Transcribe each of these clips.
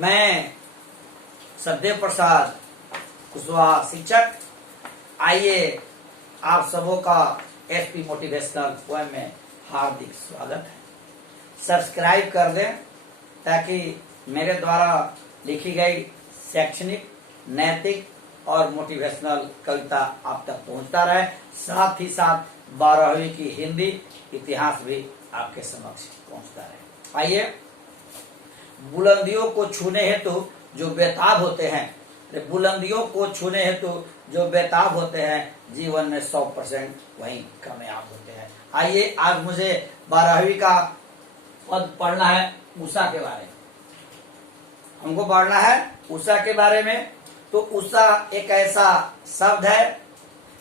मैं सदेव प्रसाद कुशवाहा शिक्षक। आइए आप सबों का एसपी मोटिवेशनल पोएम में हार्दिक स्वागत है। सब्सक्राइब कर दें ताकि मेरे द्वारा लिखी गई शैक्षणिक, नैतिक और मोटिवेशनल कविता आप तक पहुंचता रहे। साथ ही साथ 12वीं की हिंदी इतिहास भी आपके समक्ष पहुंचता रहे। आइए, बुलंदियों को छूने हेतु जो बेताब होते हैं, बुलंदियों को छूने हेतु जो बेताब होते हैं, जीवन में 100% वही कामयाब होते हैं। आइए, आज मुझे 12वीं का पद पढ़ना है उषा के बारे में। हमको पढ़ना है उषा के बारे में। तो उषा एक ऐसा शब्द है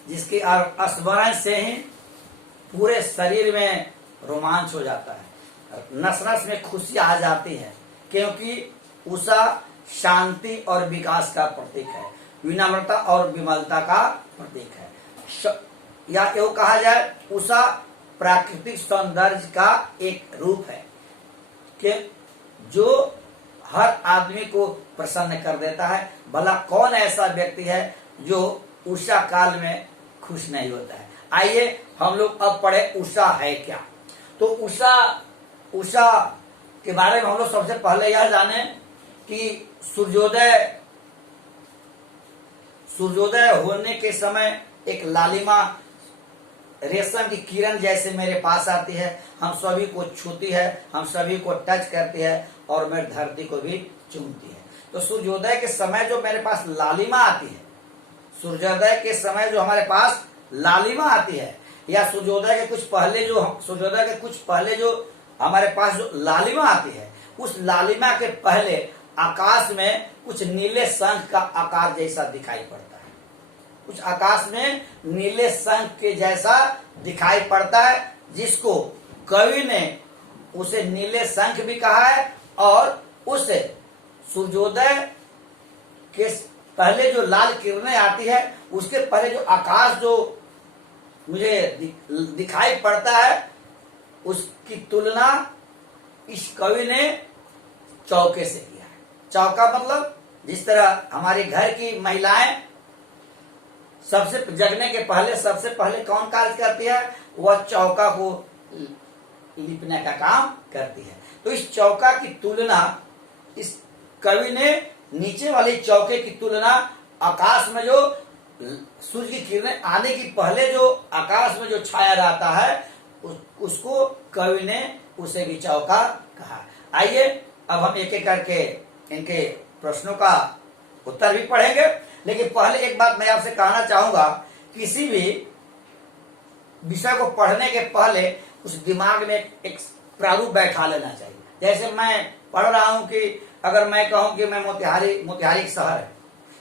जिसकी स्मरण से ही पूरे शरीर में रोमांच हो जाता है, नस नस में खुशी आ जाती है, क्योंकि उषा शांति और विकास का प्रतीक है, विनम्रता और विमलता का प्रतीक है। या यूं कहा जाए, उषा प्राकृतिक सौंदर्य का एक रूप है कि जो हर आदमी को प्रसन्न कर देता है। भला कौन ऐसा व्यक्ति है जो उषा काल में खुश नहीं होता है। आइए हम लोग अब पढ़े उषा है क्या। तो उषा के बारे में हम लोग सबसे पहले यह जाने कि सूर्योदय होने के समय एक लालिमा रेशम की किरण जैसे मेरे पास आती है, हम सभी को छूती है, हम सभी को टच करती है और मेरी धरती को भी चूमती है। तो सूर्योदय के समय जो मेरे पास लालिमा आती है, सूर्योदय के समय जो हमारे पास लालिमा आती है, या सूर्योदय के कुछ पहले जो हमारे पास जो लालिमा आती है, उस लालिमा के पहले आकाश में कुछ नीले शंख का आकार जैसा दिखाई पड़ता है। कुछ आकाश में नीले शंख के जैसा दिखाई पड़ता है, जिसको कवि ने उसे नीले शंख भी कहा है। और उस सूर्योदय के पहले जो लाल किरणें आती है, उसके पहले जो आकाश जो मुझे दिखाई पड़ता है, उसकी तुलना इस कवि ने चौके से किया है। चौका मतलब जिस तरह हमारे घर की महिलाएं जगने के पहले सबसे पहले कौन कार्य करती है, वह चौका को लिपने का काम करती है। तो इस चौका की तुलना इस कवि ने नीचे वाली चौके की तुलना आकाश में जो सूर्य की किरणें आने की पहले जो आकाश में जो छाया रहता है, उसको कवि ने उसे भी चौका कहा। आइए अब हम एक एक करके इनके प्रश्नों का उत्तर भी पढ़ेंगे, लेकिन पहले एक बात मैं आपसे कहना चाहूंगा, किसी भी विषय को पढ़ने के पहले उस दिमाग में एक प्रारूप बैठा लेना चाहिए। जैसे मैं पढ़ रहा हूं कि अगर मैं कहूं कि मैं मोतिहारी एक शहर है,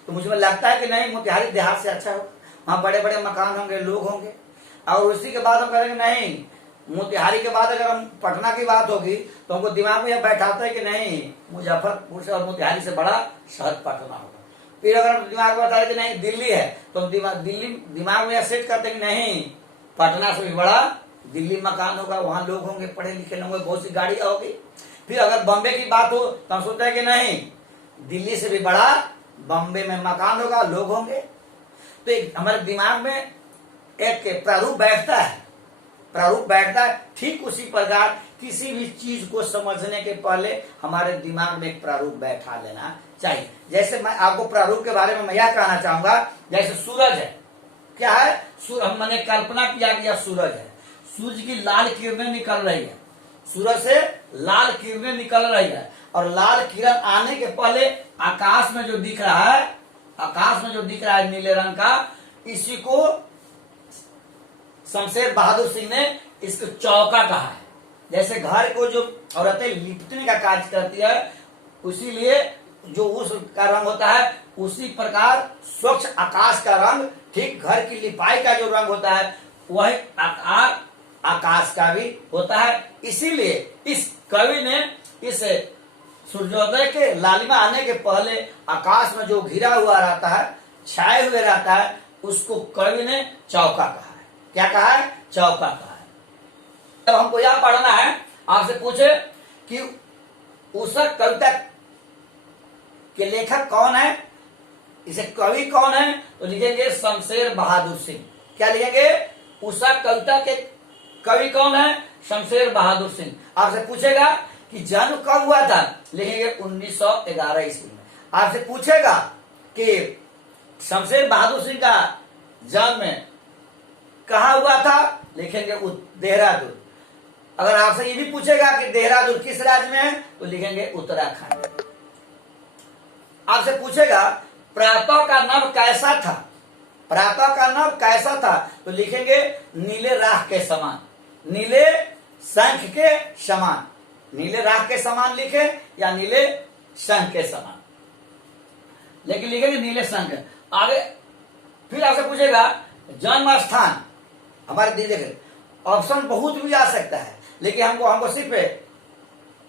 तो मुझे लगता है कि नहीं, मोतिहारी देहात से अच्छा होगा, वहां बड़े बड़े मकान होंगे, लोग होंगे। और उसी के बाद हम कहेंगे नहीं, मोतिहारी के बाद अगर हम पटना की बात होगी तो हमको दिमाग में यह बैठाता है कि नहीं, मुजफ्फरपुर से और मोतिहारी से बड़ा शहर पटना होगा। फिर अगर हम दिमाग में बैठा कि नहीं दिल्ली है, तो हम दिमाग में यह सेट करते हैं कि नहीं, पटना से भी बड़ा दिल्ली मकान होगा, वहां लोग होंगे, पढ़े लिखे लोग होंगे, बहुत सी गाड़ियां होगी। फिर अगर बम्बे की बात हो तो हम सोचते हैं कि नहीं, दिल्ली से भी बड़ा बम्बे में मकान होगा, लोग होंगे। तो हमारे दिमाग में एक प्रारूप बैठता है। ठीक उसी प्रकार किसी भी चीज को समझने के पहले हमारे दिमाग में एक प्रारूप बैठा लेना चाहिए। जैसे मैं आपको प्रारूप के बारे में मैं यह कहना चाहूंगा, जैसे सूरज है, क्या है, मैंने कल्पना किया कि यह सूरज है, सूरज की लाल किरणें निकल रही है, सूरज से लाल किरणें निकल रही है, और लाल किरण आने के पहले आकाश में जो दिख रहा है नीले रंग का, इसी को शमशेर बहादुर सिंह ने इसको चौका कहा है। जैसे घर को जो औरतें लिपटने का कार्य करती है, उसीलिए जो उसका रंग होता है, उसी प्रकार स्वच्छ आकाश का रंग, ठीक घर की लिपाई का जो रंग होता है, वही आकाश का भी होता है। इसीलिए इस कवि ने इस सूर्योदय के लालिमा आने के पहले आकाश में जो घिरा हुआ रहता है, छाए हुए रहता है, उसको कवि ने चौका कहा है। क्या कहा है? चौका कहा है। तब हमको यह पढ़ना है, आपसे पूछे कि उषा कविता कि लेखक कौन है, इसे कवि कौन है, तो लिखेंगे शमशेर बहादुर सिंह। क्या लिखेंगे? उषा कविता के कवि कौन है? शमशेर बहादुर सिंह। आपसे पूछेगा कि जन्म कब हुआ था, लिखेंगे 1911 ईस्वी में। आपसे पूछेगा कि शमशेर बहादुर सिंह का जन्म कहाँ हुआ था, लिखेंगे देहरादून। अगर आपसे ये भी पूछेगा कि देहरादून किस राज्य में है, तो लिखेंगे उत्तराखंड। आपसे पूछेगा प्रातः का नभ कैसा था, प्रातः का नभ कैसा था, तो लिखेंगे नीले राख के समान, नीले शंख के समान। नीले राख के समान लिखे या नीले शंख के समान, लेकिन लिखेंगे नीले शंख। आगे फिर आपसे पूछेगा जन्म स्थान। हमारे देखें ऑप्शन बहुत भी आ सकता है, लेकिन हमको सिर्फ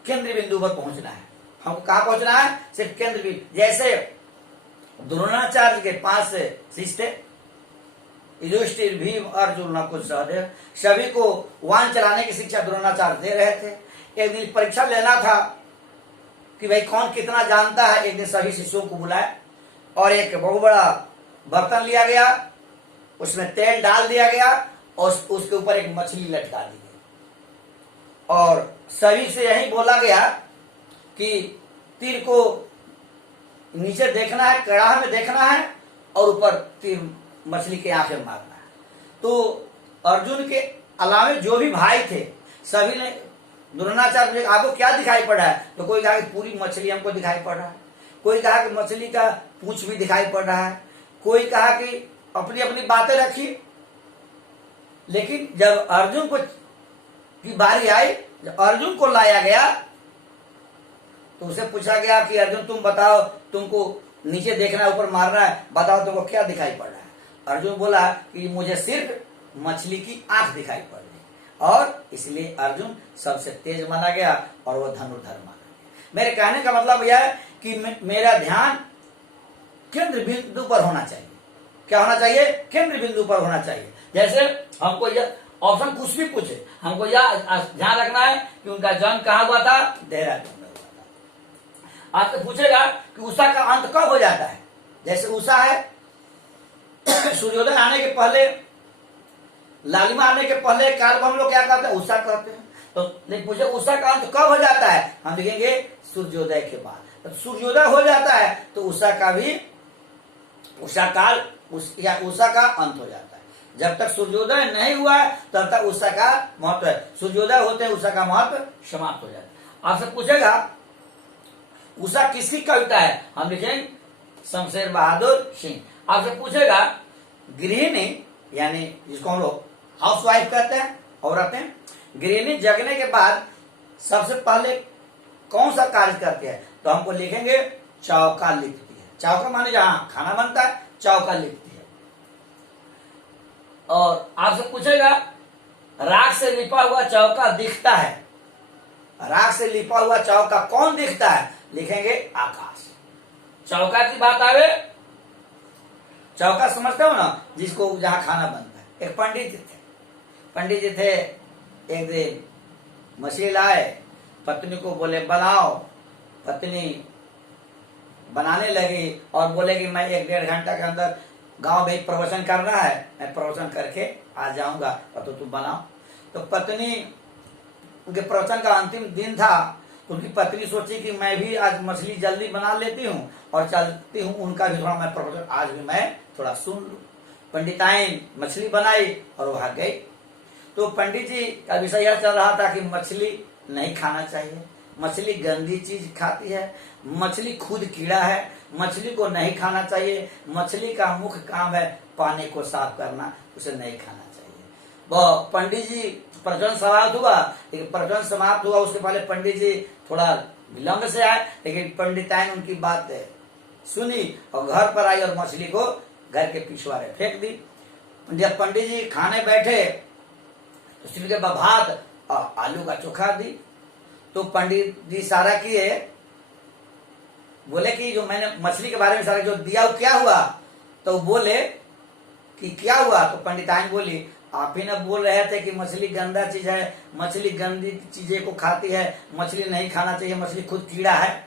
केंद्र बिंदु पर पहुंचना है। हमको कहां पहुंचना है? सिर्फ केंद्र बिंदु। जैसे द्रोणाचार्य के 5 शिष्य थे, युधिष्ठिर, भीम, अर्जुन, नकुल, सहदेव। सभी को वाहन चलाने की शिक्षा द्रोणाचार्य दे रहे थे। एक दिन परीक्षा लेना था कि भाई कौन कितना जानता है। एक दिन सभी शिष्यों को बुलाया और एक बहुत बड़ा बर्तन लिया गया, उसमें तेल डाल दिया गया और उसके ऊपर एक मछली लटका दी गई और सभी से यही बोला गया कि तीर को नीचे देखना है, कड़ाह में देखना है और ऊपर तीर मछली के आंख में मारना है। तो अर्जुन के अलावे जो भी भाई थे सभी ने द्रोणाचार्य, आपको क्या दिखाई पड़ा है? तो कोई कहा कि पूरी मछली हमको दिखाई पड़ रहा है, कोई कहा कि मछली का पूंछ भी दिखाई पड़ रहा है, कोई कहा कि अपनी अपनी बातें रखी। लेकिन जब अर्जुन को की बारी आई, जब अर्जुन को लाया गया तो उसे पूछा गया कि अर्जुन तुम बताओ, तुमको नीचे देखना है ऊपर मारना है, बताओ तुमको क्या दिखाई पड़ रहा है? अर्जुन बोला कि मुझे सिर्फ मछली की आंख दिखाई पड़ रही और इसलिए अर्जुन सबसे तेज माना गया और वो धनुर्धर माना गया। मेरे कहने का मतलब यह है कि मेरा ध्यान केंद्र बिंदु पर होना चाहिए। क्या होना चाहिए? केंद्र बिंदु पर होना चाहिए। जैसे हमको यह ऑप्शन कुछ भी पूछे, हमको यह ध्यान रखना है कि उनका जन्म कहाँ हुआ था? देहरादून में हुआ था। आपसे पूछेगा कि उषा का अंत कब हो जाता है? जैसे उषा है, सूर्योदय आने के पहले, लालिमा आने के पहले काल को हम लोग क्या कहते हैं? उषा कहते हैं। तो लेकिन पूछे उषा का अंत कब हो जाता है? हम लिखेंगे सूर्योदय के बाद। जब सूर्योदय हो जाता है तो उषा का भी उषा काल या उषा का अंत हो जाता है। जब तक सूर्योदय नहीं हुआ है तब तक उषा का महत्व है, सूर्योदय होते हैं उषा का महत्व समाप्त हो जाता है। आपसे पूछेगा उषा किसकी कविता है? हम लिखेंगे शमशेर बहादुर सिंह। आपसे पूछेगा गृहिणी, यानी जिसको हम लोग हाउस वाइफ कहते हैं, औरतें, गृहिणी जगने के बाद सबसे पहले कौन सा कार्य करती है? तो हमको लिखेंगे चौका लिखती है। चौका माने जहां खाना बनता है, चौका लिखती है। और आपसे पूछेगा राख से लिपा हुआ चौका दिखता है, राख से लिपा हुआ चौका कौन दिखता है? लिखेंगे आकाश। चौका की बात आवे, चौका समझते हो ना, जिसको जहां खाना बनता है। एक पंडित जी थे, पंडित जी थे, एक दिन मछली लाए, पत्नी को बोले बनाओ। पत्नी बनाने लगी और बोले कि मैं 1-1.5 घंटा के अंदर गांव में प्रवचन करना है, मैं प्रवचन करके आ जाऊंगा और तो तुम बनाओ। तो पत्नी, उनके प्रवचन का अंतिम दिन था, तो उनकी पत्नी सोची कि मैं भी आज मछली जल्दी बना लेती हूँ और चलती हूँ, उनका भी थोड़ा मैं प्रवचन आज भी मैं थोड़ा सुन लूं। पंडिताइन मछली बनाई और वहां गई। तो पंडित जी का विषय यह चल रहा था कि मछली नहीं खाना चाहिए, मछली गंदी चीज खाती है, मछली खुद कीड़ा है, मछली को नहीं खाना चाहिए, मछली का मुख्य काम है पानी को साफ करना, उसे नहीं खाना चाहिए। वो पंडित जी प्रवचन समाप्त हुआ, लेकिन प्रवचन समाप्त हुआ उसके पहले पंडित जी थोड़ा विलंब से आए, लेकिन पंडिताइन उनकी बात सुनी और घर पर आई और मछली को घर के पिछवाड़े फेंक दी। जब पंडित जी खाने बैठे तो सिर के भात और आलू का चोखा दी। तो पंडित जी इशारा किए, बोले कि जो मैंने मछली के बारे में इशारा जो दिया वो क्या हुआ? तो बोले कि क्या हुआ? तो पंडिताइन बोली आप ही ना बोल रहे थे कि मछली गंदा चीज है, मछली गंदी चीजें को खाती है, मछली नहीं खाना चाहिए, मछली खुद कीड़ा है,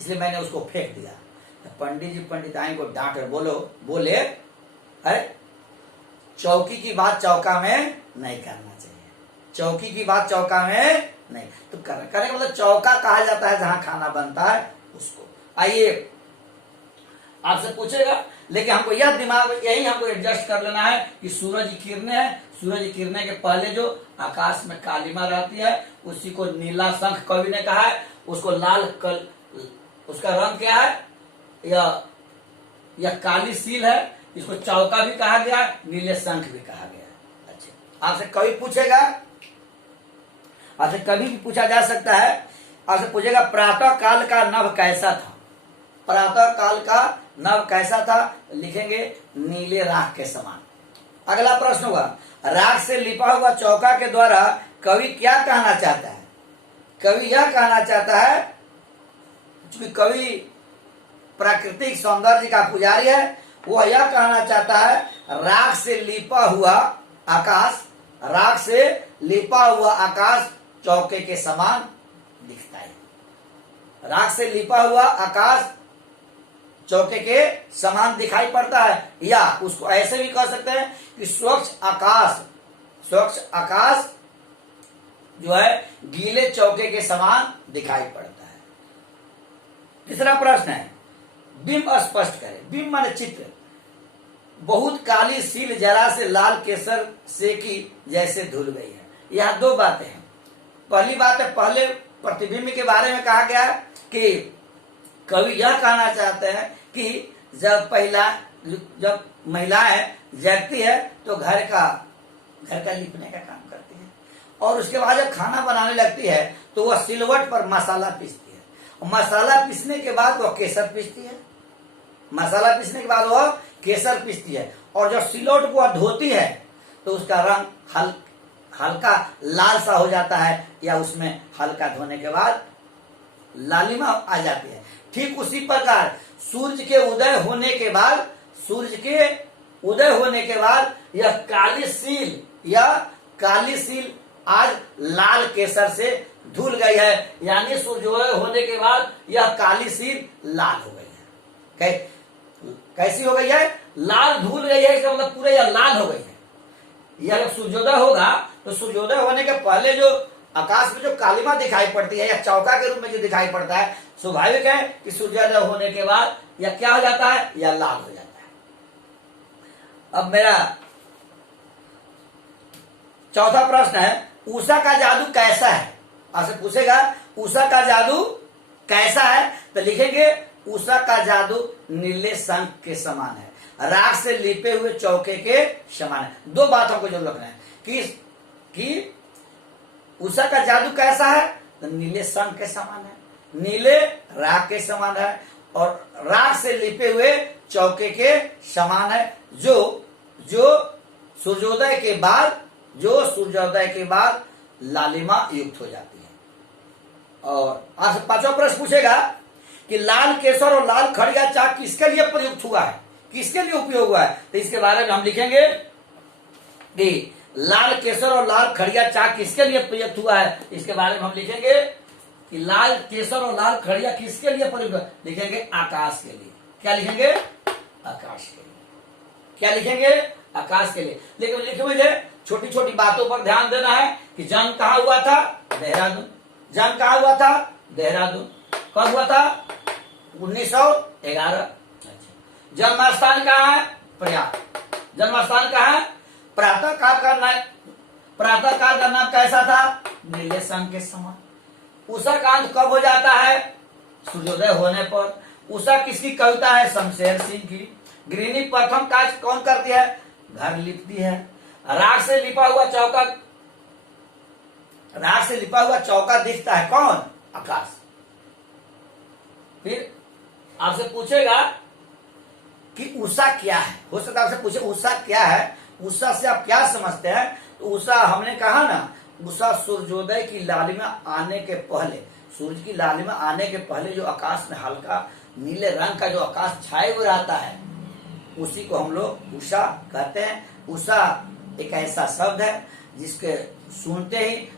इसलिए मैंने उसको फेंक दिया। पंडित जी पंडिताई को डांट कर बोले अरे चौकी की बात चौका में नहीं करना चाहिए, चौकी की बात चौका में नहीं तो करने का मतलब चौका कहा जाता है जहां खाना बनता है उसको। आइए आपसे पूछेगा, लेकिन हमको यह दिमाग में यही हमको एडजस्ट कर लेना है कि सूरज की किरणें है, सूरज की किरणें के पहले जो आकाश में कालिमा रहती है उसी को नीला शंख कवि ने कहा है, उसको लाल उसका रंग क्या है, यह काली सील है, इसको चौका भी कहा गया है, नीले शंख भी कहा गया है। अच्छा, आपसे कभी पूछेगा, आपसे कभी भी पूछा जा सकता है, आपसे पूछेगा प्रातः काल का नभ कैसा था, प्रातः काल का नभ कैसा था, लिखेंगे नीले राख के समान। अगला प्रश्न होगा, राख से लिपा हुआ चौका के द्वारा कवि क्या कहना चाहता है। कवि यह कहना चाहता है, क्योंकि कवि प्राकृतिक सौंदर्य का पुजारी है, वह यह कहना चाहता है राख से लिपा हुआ आकाश, राख से लिपा हुआ आकाश चौके के समान दिखता है। राख से लिपा हुआ आकाश चौके के समान दिखाई पड़ता है, या उसको ऐसे भी कह सकते हैं कि स्वच्छ आकाश जो है गीले चौके के समान दिखाई पड़ता है। तीसरा प्रश्न है, बिंब स्पष्ट करें। बिंब माने चित्र। बहुत काली सील जरा से लाल केसर से की जैसे धुल गई है। यह दो बातें हैं। पहली बात है, पहले प्रतिबिंब के बारे में कहा गया कि कवि यह कहना चाहते हैं कि जब महिलाएं जगती है तो घर का लिपने का काम करती है, और उसके बाद जब खाना बनाने लगती है तो वह सिलवट पर मसाला पीसती है, और मसाला पीसने के बाद वह केसर पीसती है, मसाला पीसने के बाद वह केसर पीसती है, और जब सिलवट को वह धोती है तो उसका रंग हल्का लाल सा हो जाता है, या उसमें हल्का धोने के बाद लालिमा आ जाती है। ठीक उसी प्रकार सूर्य के उदय होने के बाद यह काली सील आज लाल केसर से धुल गई है, यानी सूर्योदय होने के बाद यह काली सील लाल हो गई है। कैसी हो गई है? लाल धुल गई है, इसका मतलब पूरे यह लाल हो गई है। यह जब सूर्योदय होगा तो सूर्योदय होने के पहले जो आकाश में जो कालिमा दिखाई पड़ती है या चौका के रूप में जो दिखाई पड़ता है, स्वाभाविक है कि सूर्योदय होने के बाद यह क्या हो जाता है, यह लाल हो जाता है। अब मेरा चौथा प्रश्न है, उषा का जादू कैसा है। आपसे पूछेगा उषा का जादू कैसा है, तो लिखेंगे उषा का जादू नीले शंख के समान है, राख से लिपे हुए चौके के समान है। दो बातों को जरूर रखना है कि उषा का जादू कैसा है, तो नीले शंख के समान है, नीले राख के समान है, और राख से लिपे हुए चौके के समान है, जो सूर्योदय के बाद लालिमा युक्त हो जाती है। और आज पांचवा प्रश्न पूछेगा कि लाल केसर और लाल खड़िया चाक किसके लिए प्रयुक्त हुआ है, किसके लिए उपयोग हुआ है, तो इसके बारे में हम लिखेंगे कि लाल केसर और लाल खड़िया चाक किसके लिए प्रयुक्त हुआ है। इसके बारे में हम लिखेंगे कि लाल केसर और लाल खड़िया किसके लिए प्रयुक्त, लिखेंगे आकाश के लिए। क्या लिखेंगे? आकाश के लिए। क्या लिखेंगे? आकाश के लिए। लेकिन लिखे मुझे छोटी छोटी बातों पर ध्यान देना है कि जन्म कहाँ हुआ था? देहरादून। जन्म कहाँ हुआ था? देहरादून। कब हुआ था? 1911। जन्म स्थान कहाँ है? प्रयाग। जन्म स्थान कहाँ है? प्रातः काल का नाम कैसा था? नीले शंख के समान। उषा कांत कब हो जाता है? सूर्योदय होने पर। उषा किसकी कविता है? शमशेर सिंह की। गृहिणी प्रथम कार्य कौन करती है? घर लिपती है। राख से लिपा हुआ चौका दिखता है कौन? आकाश। फिर आपसे पूछेगा कि उषा क्या है। हो सकता है आपसे पूछे उषा क्या है, उषा से आप क्या समझते हैं। तो उषा हमने कहा ना, उषा सूर्योदय की लालिमा आने के पहले, सूर्य की लालिमा आने के पहले जो आकाश में हल्का नीले रंग का जो आकाश छाए हुए रहता है, उसी को हम लोग उषा कहते हैं। उषा एक ऐसा शब्द है जिसके सुनते ही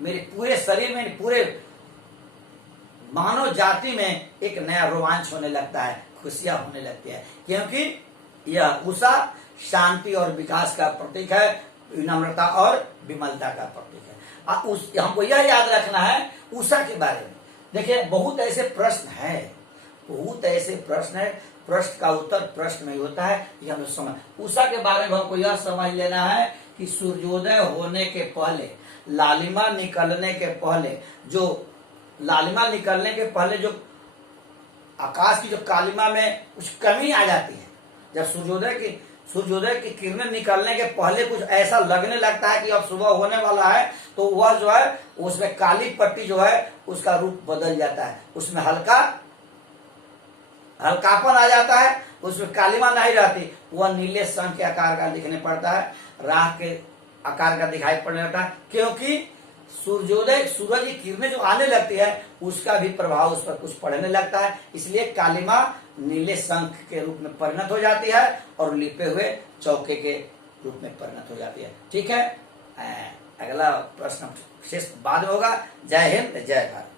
मेरे पूरे शरीर में, पूरे मानव जाति में एक नया रोमांच होने लगता है, खुशियां होने लगती है, क्योंकि यह उषा शांति और विकास का प्रतीक है, विनम्रता और विमलता का प्रतीक है। हमको यह याद रखना है उषा के बारे में। देखिए बहुत ऐसे प्रश्न है, बहुत ऐसे प्रश्न है, प्रश्न का उत्तर प्रश्न में ही होता है। ये हमें समझ, उषा के बारे में हमको यह समझ लेना है कि सूर्योदय होने के पहले, लालिमा निकलने के पहले, जो लालिमा निकलने के पहले जो आकाश की जो कालिमा में कुछ कमी आ जाती है, जब सूर्योदय की किरणें निकलने के पहले कुछ ऐसा लगने लगता है कि अब सुबह होने वाला है, तो वह जो है उसमें काली पट्टी जो है उसका रूप बदल जाता है, उसमें हल्कापन आ जाता है, उसमें कालिमा नहीं रहती, वह नीले संख के आकार का दिखने पड़ता है, राख के आकार का दिखाई पड़ने लगता है, क्योंकि सूरज की किरणें जो आने लगती है उसका भी प्रभाव उस पर कुछ पड़ने लगता है, इसलिए कालिमा नीले शंख के रूप में परिणत हो जाती है और लिपे हुए चौके के रूप में परिणत हो जाती है। ठीक है, अगला प्रश्न शेष बाद में होगा। जय हिंद, जय भारत।